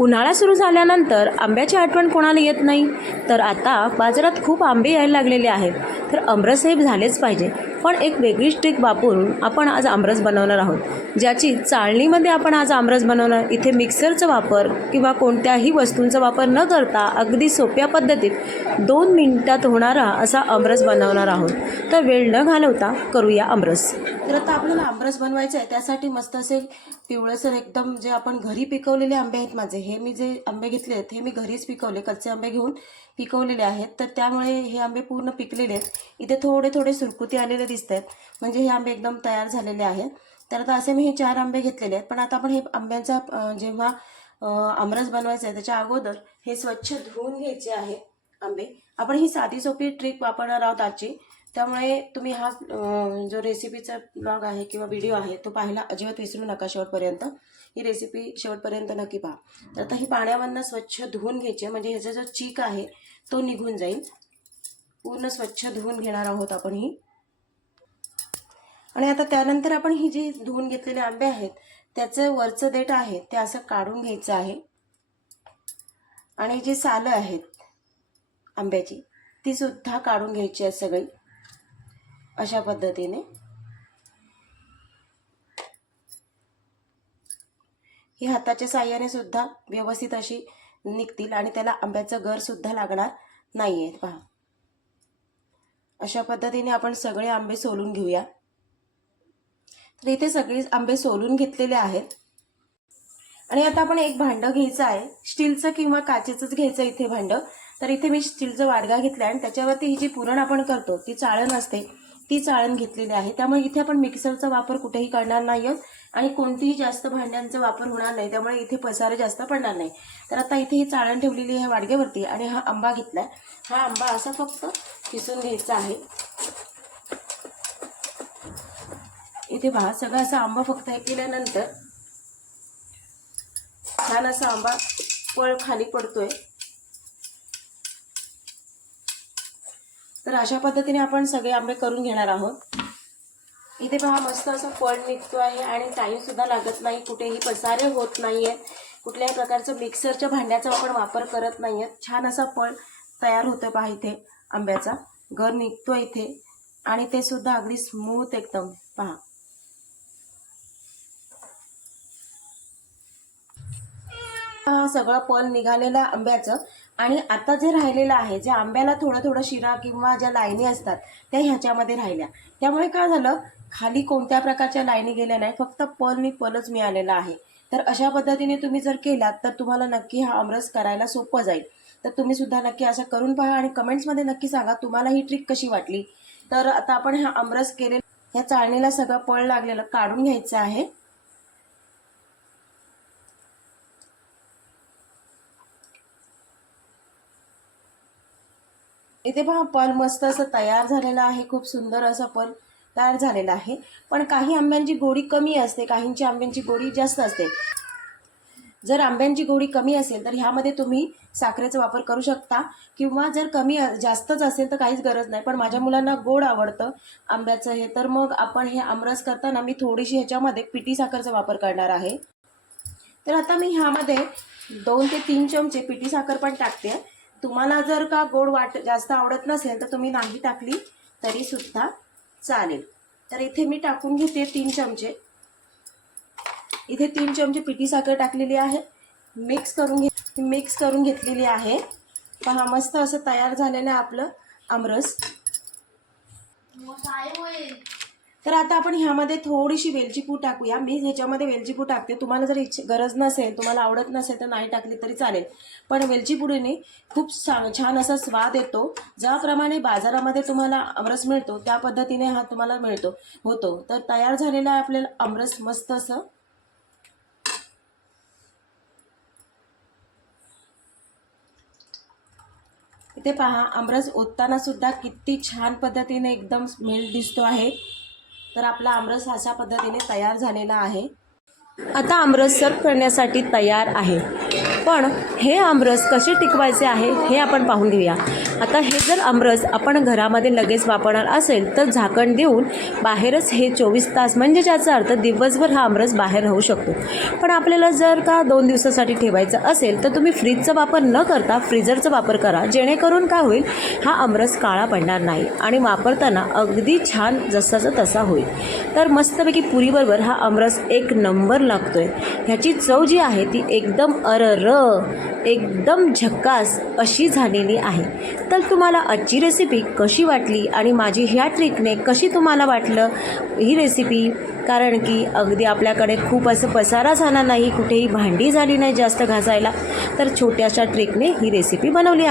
उन्हाळा सुरू झाल्यानंतर आंब्याची आठवण कोणाला येत नाही? तर आता बाजारात खूप आंबे यायला लागलेले आहेत. तर आमरस हे झालेच पाहिजे. पण एक वेगळीच ट्रिक वापरून आपण आज आमरस बनवणार आहोत. ज्याची चाळणीमध्ये आपण आज आमरस बनवणार इथे मिक्सरचा वापर किंवा कोणत्याही वस्तूंचा वापर न करता अगदी सोप्या पद्धतीत दोन मिनटात होणारा असा आमरस बनवणार आहोत. तर वेळ न घालवता करूया आमरस. तर आता आपल्याला आमरस बनवायचं आहे. त्यासाठी मस्त असे पिवळसर एकदम जे आपण घरी पिकवलेले आंबे आहेत माझे हे मी जे आंबे घेतले आहेत हे मी घरीच पिकवले कच्चे आंबे घेऊन पिकवलेले आहेत. तर त्यामुळे हे आंबे पूर्ण पिकलेले आहेत. इथे थोडे थोडे सुरकुती आलेले दिसत आहेत म्हणजे हे आंबे एकदम तयार झालेले आहेत. तर आता असे मी हे चार आंबे घेतलेले आहेत. पण आता आपण हे आंब्यांचा जेव्हा आमरस बनवायचा आहे त्याच्या अगोदर हे स्वच्छ धुवून घ्यायचे आहे आंबे. आपण ही साधी सोपी ट्रिक वापरणार आहोत आजची. त्यामुळे तुम्ही हा जो रेसिपीचा ब्लॉग आहे किंवा व्हिडिओ आहे तो पाहायला अजिबात विसरू नका शेवटपर्यंत. ही रेसिपी शेवटपर्यंत नक्की पहा. तर आता ही पाण्यामधनं स्वच्छ धुवून घ्यायची म्हणजे ह्याचा जो चीक आहे तो निघून जाईल. पूर्ण स्वच्छ धुवून घेणार आहोत आपण ही. आणि आता त्यानंतर आपण ही जी धुवून घेतलेले आंबे आहेत त्याचं वरचं देठ आहे ते असं काढून घ्यायचं आहे. आणि जी सालं आहेत आंब्याची ती सुद्धा काढून घ्यायची आहे सगळी अशा पद्धतीने. ही हाताच्या साह्याने सुद्धा व्यवस्थित अशी निघतील आणि त्याला आंब्याचं गर सुद्धा लागणार आहेत पहा. अशा पद्धतीने आपण सगळे आंबे सोलून घेऊया. तर इथे सगळे आंबे सोलून घेतलेले आहेत. आणि आता आपण एक भांडं घ्यायचं आहे. स्टीलचं किंवा काचेचंच घ्यायचं इथे भांडं. तर इथे मी स्टीलचं वाडगा घेतला आणि त्याच्यावरती ही जी पुरण आपण करतो ती चाळण असते. ती चाळण घेतलेली आहे. त्यामुळे इथे आपण मिक्सरचा वापर कुठेही करणार नाही आहोत आणि कोणतीही जास्त भांड्यांचा वापर होणार नाही. त्यामुळे इथे पसारे जास्त पडणार नाही. तर आता इथे ही चाळण ठेवलेली आहे वाडग्यावरती आणि हा आंबा घेतलाय. हा आंबा असा फक्त किसून घ्यायचा आहे. इथे पहा सगळा असा आंबा फक्त हे केल्यानंतर छान असा आंबा पळ खाली पडतोय. तर अशा पद्धतीने आपण सगळे आंबे करून घेणार आहोत. इथे पहा मस्त असं फळ निघतो आहे आणि टाईमसुद्धा लागत नाही. कुठेही पसारे होत नाहीये. कुठल्याही प्रकारचं मिक्सरच्या भांड्याचा आपण वापर करत नाहीये. छान असा फळ तयार होतं पहा इथे आंब्याचा. घर निघतो इथे. आणि ते सुद्धा अगदी स्मूथ एकदम पहा. हा सगळं पल निघालेलं आंब्याचं. आणि आता जे राहिलेलं आहे जे आंब्याला थोडं थोडं शिरा किंवा ज्या लाईनी असतात त्या ह्याच्यामध्ये राहिल्या. त्यामुळे काय झालं खाली कोणत्या प्रकारच्या लाईनी गेल्या नाही फक्त पल मी पलच मिळालेला आहे. तर अशा पद्धतीने तुम्ही जर केलात तर तुम्हाला नक्की हा आमरस करायला सोपं जाईल. तर तुम्ही सुद्धा नक्की असं करून पहा आणि कमेंट्समध्ये नक्की सांगा तुम्हाला ही ट्रिक कशी वाटली? तर आता आपण हा आमरस केलेला ह्या चाळणीला सगळं पळ लागलेलं काढून घ्यायचं आहे. इथे पहा पल मस्त असं तयार झालेलं आहे खूप सुंदर असं पल तयार झालेला आहे. पण काही आंब्यांची गोडी कमी असते काहींची आंब्यांची गोडी जास्त असते. जर आंब्यांची गोडी कमी असेल तर ह्यामध्ये तुम्ही साखरेचा वापर करू शकता. किंवा जर कमी जास्तच असेल तर काहीच गरज नाही. पण माझ्या मुलांना गोड आवडतं आंब्याचं हे. तर मग आपण हे आमरस करताना मी थोडीशी ह्याच्यामध्ये पिटी साखरचा वापर करणार आहे. तर आता मी ह्यामध्ये दोन ते तीन चमचे पिटी साखर पण टाकते. तुम्हाला जर का गोड वाट जास्त आवडत नसेल तर तुम्ही नाही टाकली तरी सुद्धा चालेल. तर इथे मी टाकून घेते तीन चमचे. इथे तीन चमचे पिठी साखर टाकलेली आहे. मिक्स करून घे मिक्स करून घेतलेली आहे. पहा मस्त असं तयार झालेलं आहे आपलं आमरस. हो, तर आता आपण ह्यामध्ये थोडीशी वेलची पूड टाकूया. मी ह्याच्यामध्ये वेलची पूड टाकते. तुम्हाला जर गरज नसेल तुम्हाला आवडत नसेल तर नाही टाकली तरी चालेल. पण वेलची पुडीने खूप छान छान असा स्वाद येतो. ज्याप्रमाणे बाजारामध्ये तुम्हाला आमरस मिळतो त्या पद्धतीने हा तुम्हाला मिळतो होतो. तर तयार झालेला आहे आपल्याला आमरस मस्त असं. इथे पहा आमरस ओतताना सुद्धा किती छान पद्धतीने एकदम स्मेल दिसतो आहे. तर आपला आमरस अशा पद्धतीने तयार झालेला आहे. आता आमरस सर्व करण्यासाठी तयार आहे. पण हे आमरस कसे टिकवायचे आहे हे आपण पाहून घेऊया. आता हे जर आमरस आपण घरामध्ये लगेच वापरणार असेल तर झाकण देऊन बाहेरच हे चोवीस तास म्हणजे ज्याचा अर्थ दिवसभर हा आमरस बाहेर राहू शकतो. पण आपल्याला जर का दोन दिवसासाठी ठेवायचं असेल तर तुम्ही फ्रीजचा वापर न करता फ्रीजरचा वापर करा जेणेकरून काय होईल हा आमरस काळा पडणार नाही आणि वापरताना अगदी छान जसाचा तसा होईल. तर मस्तपैकी पुरीबरोबर हा आमरस एक नंबर लागतो आहे ह्याची चव जी आहे ती एकदम अरर एकदम झक्कास अशी झालेली आहे. तर तुम्हाला आजची रेसिपी कशी वाटली आणि माझी ह्या ट्रिकने कशी तुम्हाला वाटलं ही रेसिपी कारण की अगदी आपल्याकडे खूप असं पसारा झाला नाही कुठेही भांडी झाली नाही जास्त घासायला. तर छोट्याशा ट्रिकने ही रेसिपी बनवली आहे.